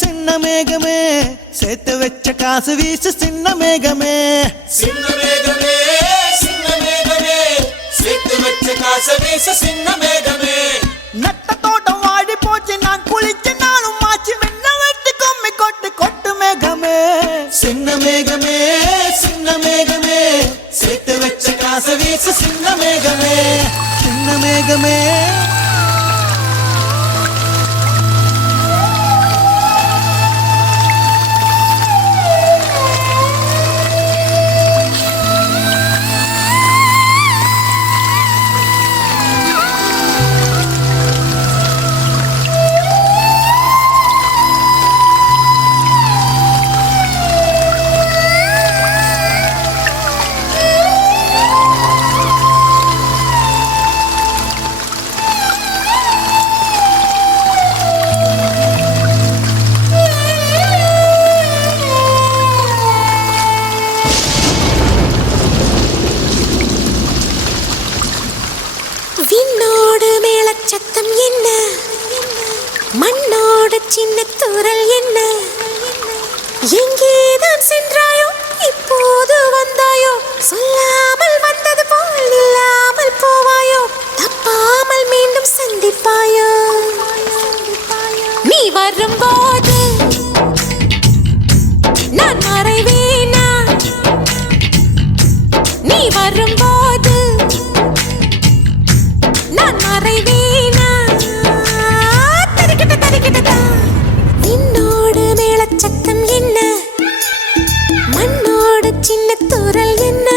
சின்ன மேகமே சேர்த்து வச்ச காசு வீசு சின்ன மேகமே சின்ன மேகமே சின்ன மேகமே சேர்த்து வச்ச காசு வீசு சின்ன மேகமே நட்ட தோட்டம் வாடி போச்சு நான் குளிச்சு நானும் மாச்சு வெண்ண வெட்டி கொம்மி கொட்டு கொட்டு மேகமே சின்ன மேகமே சின்ன மேகமே சேர்த்து வச்ச காசு வீசு சின்ன மேகமே சின்ன மேகமே விண்ணோடு மேளச்சத்தம் என்ன மண்ணோடு சின்ன தூரல் என்ன எங்கேதான் சென்றாயோ இப்போது வந்தாயோ சொல்லாமல் வந்தது போல் இல்லாமல் போவாயோ தப்பாமல் மீண்டும் சந்திப்பாயோ நீ வரும்போது நான் மறைவேனா நீ வரும்போது நான் மறைவேனா தரிக்கிட்ட தரிக்கிட்டதா விண்ணோடு மேளச்சத்தம் என்ன மண்ணோடு சின்ன தூரல் என்ன